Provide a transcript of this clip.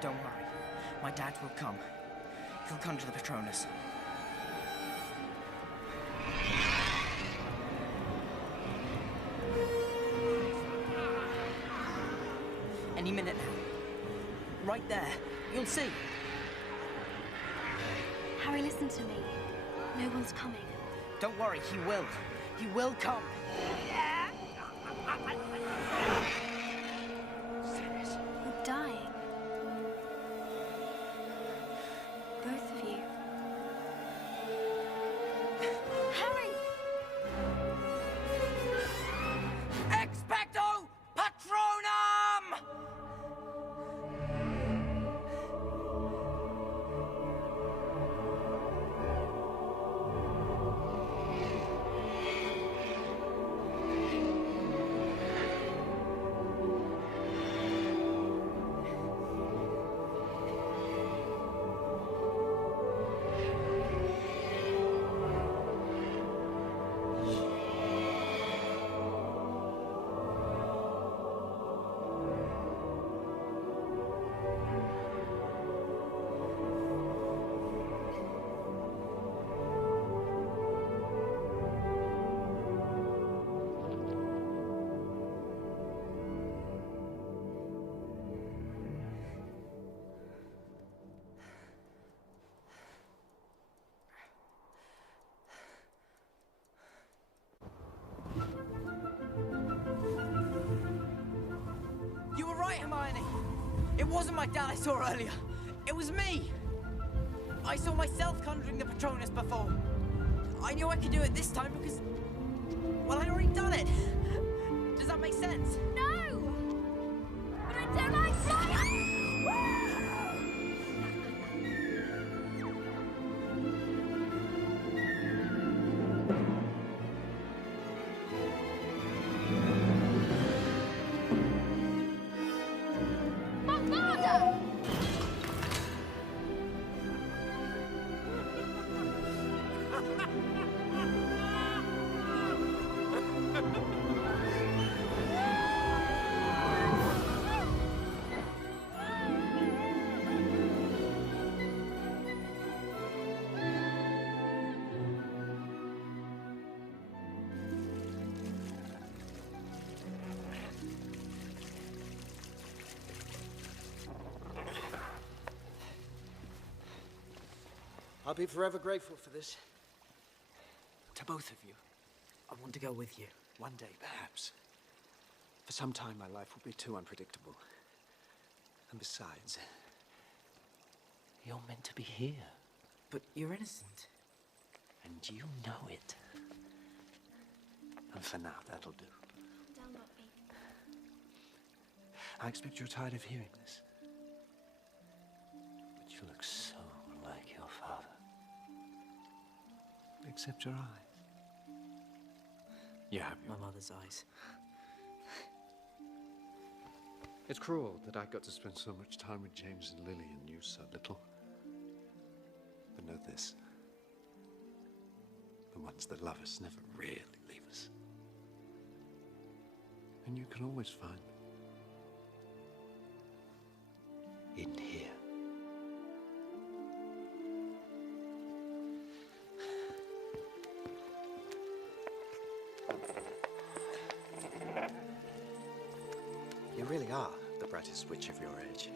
Don't worry. My dad will come. He'll come to the Patronus. Any minute now. Right there. You'll see. Harry, listen to me. No one's coming. Don't worry, he will. He will come. It wasn't my dad I saw earlier. It was me. I saw myself conjuring the Patronus before. I knew I could do it this time because, well, I'd already done it. Does that make sense? No! But I don't like flying! I'll be forever grateful for this. To both of you. I want to go with you. One day, perhaps. For some time, my life will be too unpredictable. And besides, you're meant to be here, But you're innocent. and you know it. And for now, that'll do. Down, Buckbeak. I expect you're tired of hearing this. But you look so like your father. Except your eyes. You have My mother's eyes. It's cruel that I got to spend so much time with James and Lily and you so little. But know this the ones that love us never really leave us. And you can always find them You really are the brightest witch of your age.